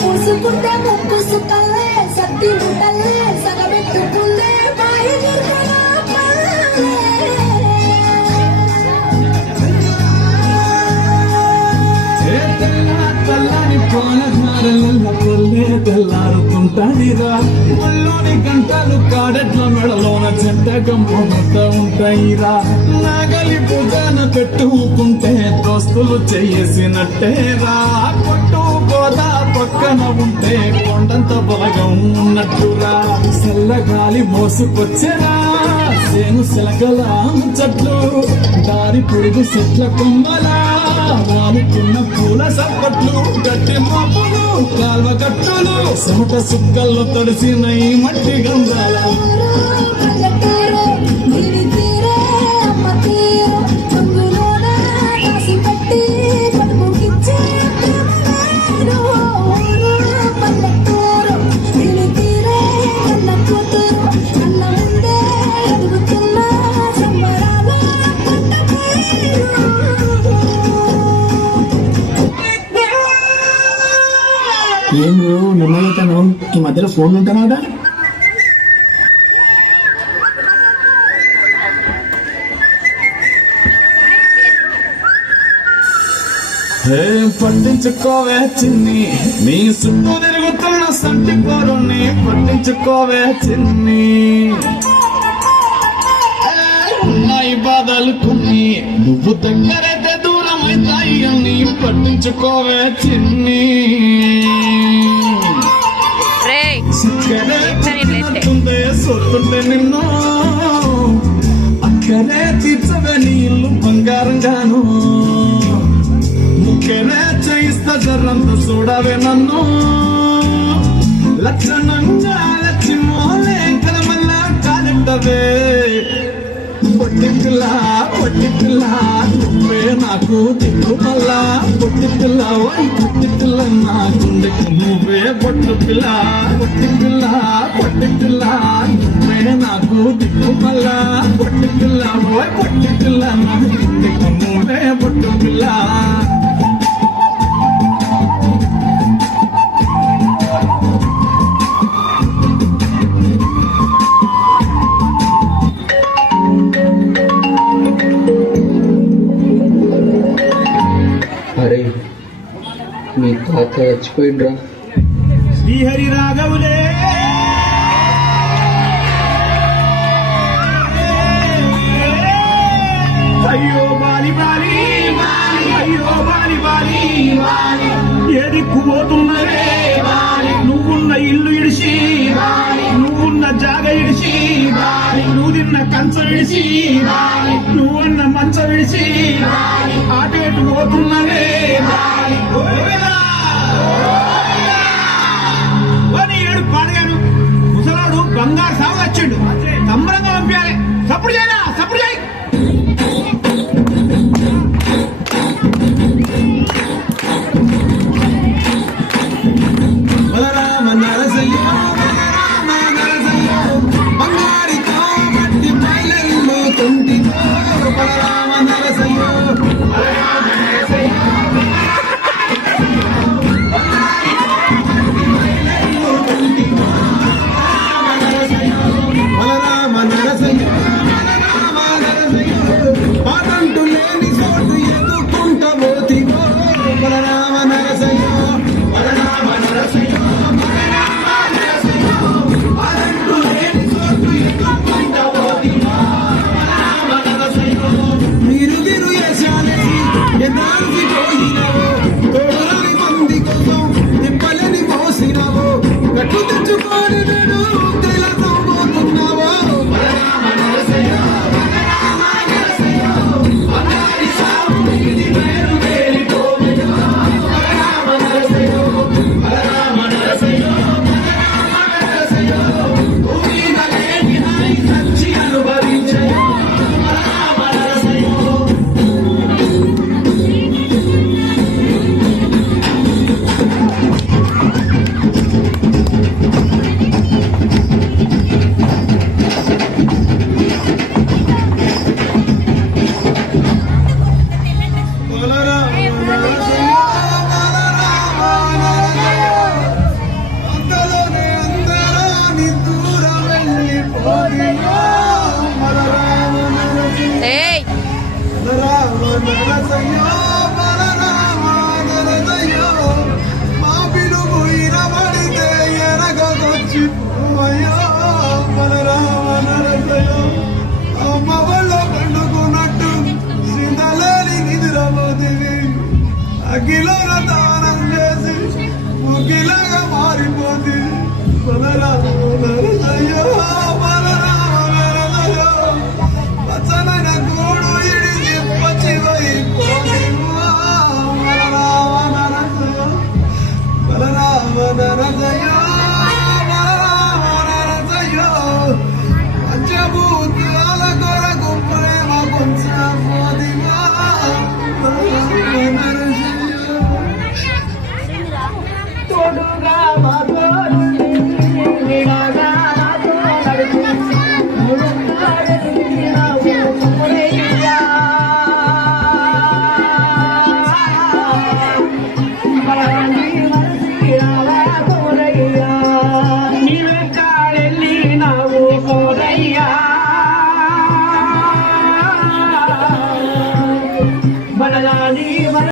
పూసుకుంటే ముక్కు సుక్కల్లే సత్తి ముట్టల్లే సగబెట్టుకుందే మాయ తెల్లారుతుంటాయిరా ఒళ్ళోని గంటలు కాడెట్ల మెడలోన చెట్ట గమ్మత ఉంటాయిరా నాగలి పూజన పెట్టుకుంటే దోస్తులు చేసినట్టేరా కొట్టు గోదా పక్కన ఉంటే కొండంత బలగం ఉన్నట్టురా చల్లగాలి మోసుకొచ్చేరా సేను శిలకల చెట్లు దారి పొడుగు చెట్ల కొమ్మలా వానుకున్న పూల సప్పట్లు గట్టి మోపులు కాల్వ కట్టులు చెమట సుక్కల్లో తడిసిన ఈ మట్టి గంగాల ఏం నిన్నైతాను ఈ మధ్యలో ఫోన్ ఉంటానాడా పట్టించుకోవే చిన్ని నీ చుట్టూ తిరుగుతున్న సంటి పోరుని పట్టించుకోవే చిన్ని ఉన్నాయి బాధలు కొన్ని నువ్వు దగ్గరైతే దూరం అవుతాయి అని పట్టించుకోవే చిన్ని సొత్తుంటే నిన్ను అక్కడే తీర్చవే నీ ఇల్లు బంగారంగాను ముఖ్యమే చేయిస్తా జర్రంత చూడవే నన్ను లక్షణంగా లక్ష్మి మోలే కలమల్లా కాలిట్టవే పొట్టిపిల్లా పొట్టిపిల్లా నువ్వే నాకు దిక్కు మళ్ళా పొట్టిపిల్ల పొట్టిపిల్ల నా గుండెకి నువ్వే పొట్టు పిల్ల పొట్టిపిల్ల పొట్టిపిల్ల నువ్వే నాకు దిక్కు మళ్ళా పొట్టిపిల్ల పొట్టిపిల్ల నా గుండెకి నువ్వే పొట్టు పిల్ల అరే మీ తాత చచ్చిపోయిండ్రా శ్రీహరి రాఘవులే అయ్యో బాలి బాలి అయ్యో బాలి బాలి ఏది పోతున్నవే నువ్వున్న ఇల్లు ఇడిసి నువ్వున్న జాగ ఇడిసి నువ్వు తిన్న కంచం ఇడిసి నువ్వున్న మంచం ఇడిసి ఆటేటు పోతున్నవే ఏడు పాడగాను ముసలాడు బంగారు సాగు వచ్చిండు సంబరంగా పంపించాలి సప్పుడు చేయనా సప్పుడు చేయి అయ్యో